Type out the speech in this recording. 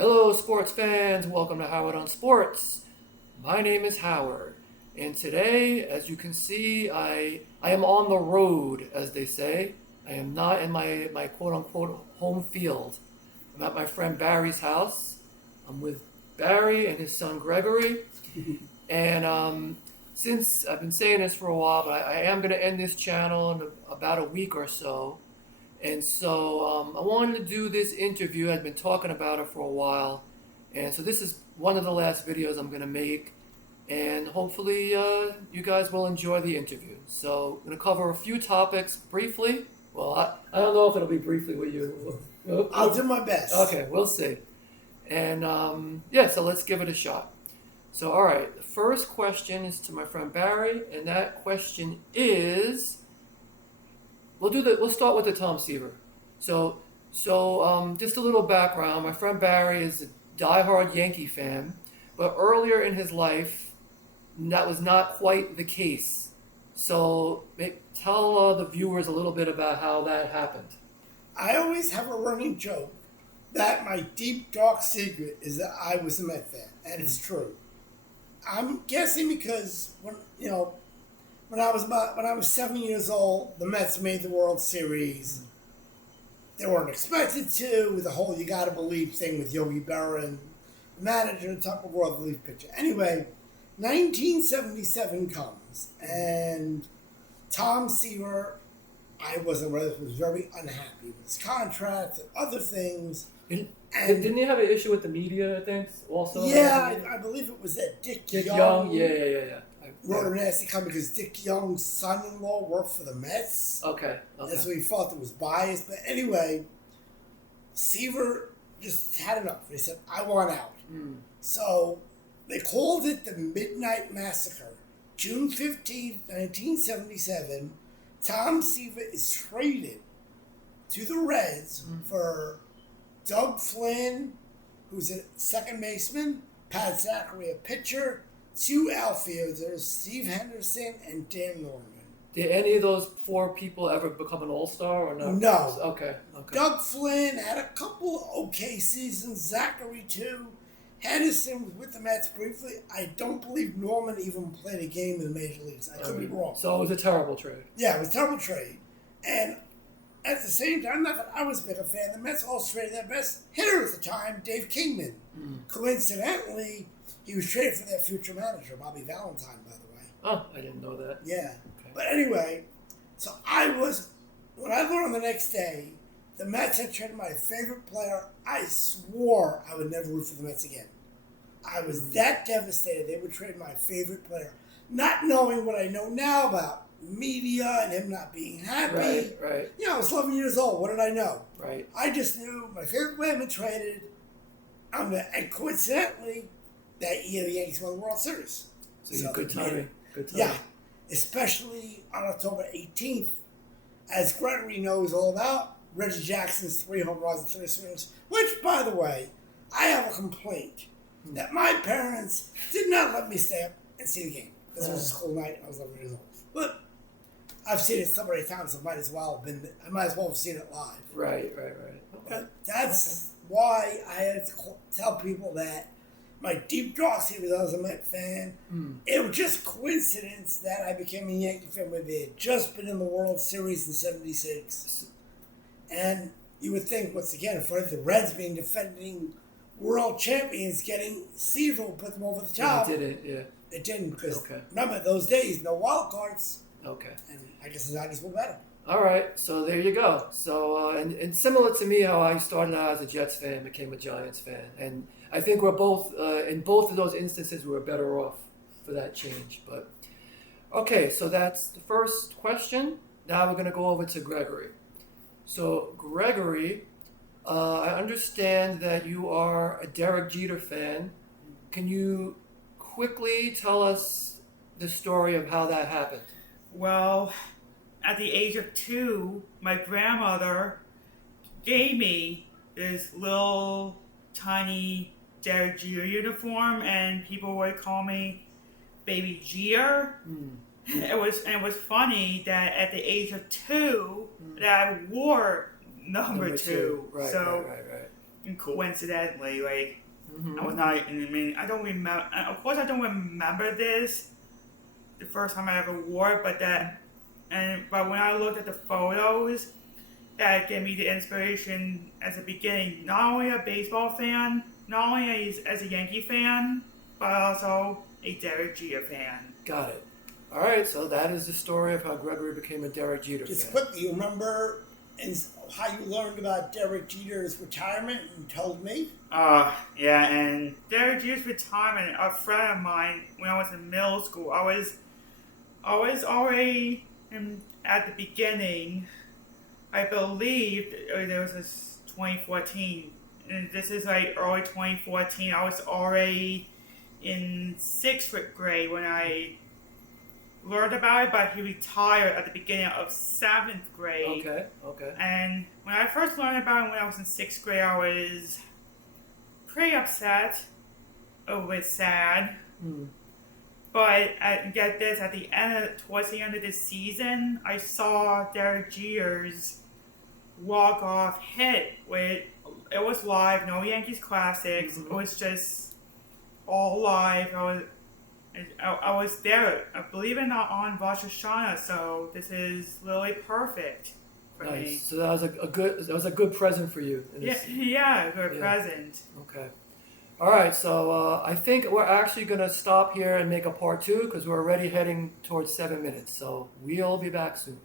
Hello, sports fans. Welcome to Howard on Sports. My name is Howard, and today, as you can see, I am on the road, as they say. I am not in my quote-unquote home field. I'm at my friend Barry's house. I'm with Barry and his son Gregory, and since I've been saying this for a while, but I am going to end this channel in about a week or so. And so I wanted to do this interview. I've been talking about it for a while. And so this is one of the last videos I'm going to make. And hopefully you guys will enjoy the interview. So I'm going to cover a few topics briefly. Well, I don't know if it'll be briefly with you. I'll do my best. Okay, we'll see. And so let's give it a shot. So, all right, the first question is to my friend Barry. And that question is... We'll start with the Tom Seaver. So just a little background. My friend Barry is a diehard Yankee fan, but earlier in his life, that was not quite the case. So tell the viewers a little bit about how that happened. I always have a running joke that my deep, dark secret is that I was a Met fan, and it's true. I'm guessing because when I was 7 years old, the Mets made the World Series. They weren't expected to, with the whole "you gotta believe" thing with Yogi Berra and the manager, top of world relief pitcher. Anyway, 1977 comes, and Tom Seaver, I wasn't ready, was very unhappy with his contract and other things. Didn't he have an issue with the media, I think, also? Yeah, I believe it was that Dick Young. Yeah. Wrote a nasty comment because Dick Young's son-in-law worked for the Mets. Okay. That's what he thought that was biased. But anyway, Seaver just had enough. He said, I want out. So they called it the Midnight Massacre. June 15th, 1977, Tom Seaver is traded to the Reds for Doug Flynn, who's a second baseman, Pat Zachary, a pitcher, two outfielders, Steve Henderson and Dan Norman. Did any of those four people ever become an all-star or no? No. Okay. Doug Flynn had a couple okay seasons, Zachary too. Henderson was with the Mets briefly. I don't believe Norman even played a game in the major leagues. I could be wrong. So it was a terrible trade. Yeah, it was a terrible trade. And at the same time, not that I was a big fan, the Mets also traded their best hitter at the time, Dave Kingman. Coincidentally, he was traded for their future manager, Bobby Valentine, by the way. Oh, I didn't know that. Yeah. Okay. But anyway, so when I learned the next day, the Mets had traded my favorite player, I swore I would never root for the Mets again. I was that devastated they would trade my favorite player, not knowing what I know now about media and him not being happy. Right. I was 11 years old. What did I know? Right. I just knew my favorite player had been traded. And coincidentally, that year the Yankees won the World Series. So good timing. Yeah, especially on October 18th, as Gregory knows all about, Reggie Jackson's 3 home runs and 3 swings, which, by the way, I have a complaint that my parents did not let me stay up and see the game. This was a school night and I was 11 years old. But I've seen it so many times, I might as well have seen it live. Right. Okay. But that's why I had to tell people that my deep dark secret, I was a Met fan. It was just coincidence that I became a Yankee fan when they had just been in the World Series in '76. And you would think, once again, in front of the Reds being defending world champions, getting Seaver will put them over the top. It didn't, yeah. It didn't, because remember, those days, no wild cards. Okay. And I guess the 90s were better. All right, so there you go. So, and similar to me, how I started out as a Jets fan, became a Giants fan. And I think we're both, in both of those instances, we were better off for that change. But, okay, so that's the first question. Now we're going to go over to Gregory. So, Gregory, I understand that you are a Derek Jeter fan. Can you quickly tell us the story of how that happened? Well, at the age of 2, my grandmother gave me this little tiny Derek Jeter uniform, and people would call me Baby Jeter. It was funny that at the age of 2 that I wore number two. Right. coincidentally, like, Mm-hmm. I was not. I mean, I don't remember. Of course, I don't remember this the first time I ever wore it, but when I looked at the photos, that gave me the inspiration as a beginning. Not only a baseball fan, not only as a Yankee fan, but also a Derek Jeter fan. Got it. All right, so that is the story of how Gregory became a Derek Jeter Just fan. quickly, you remember how you learned about Derek Jeter's retirement and told me? Yeah, and Derek Jeter's retirement, a friend of mine, when I was in middle school, I was already at the beginning, I believe, there was this 2014, and this is like early 2014, I was already in 6th grade when I learned about it, but he retired at the beginning of 7th grade. Okay. And when I first learned about it when I was in 6th grade, I was pretty upset, a bit sad. Mm. But get this, towards the end of the season, I saw Derek Jeter's walk-off hit. It was live, no Yankees Classics. Mm-hmm. It was just all live. I was there, believe it or not, on Rosh Hashanah, so this is literally perfect for me. Nice. So that was a good present for you. Yeah, good present. Okay. All right. So I think we're actually going to stop here and make a part 2 because we're already heading towards 7 minutes. So we'll be back soon.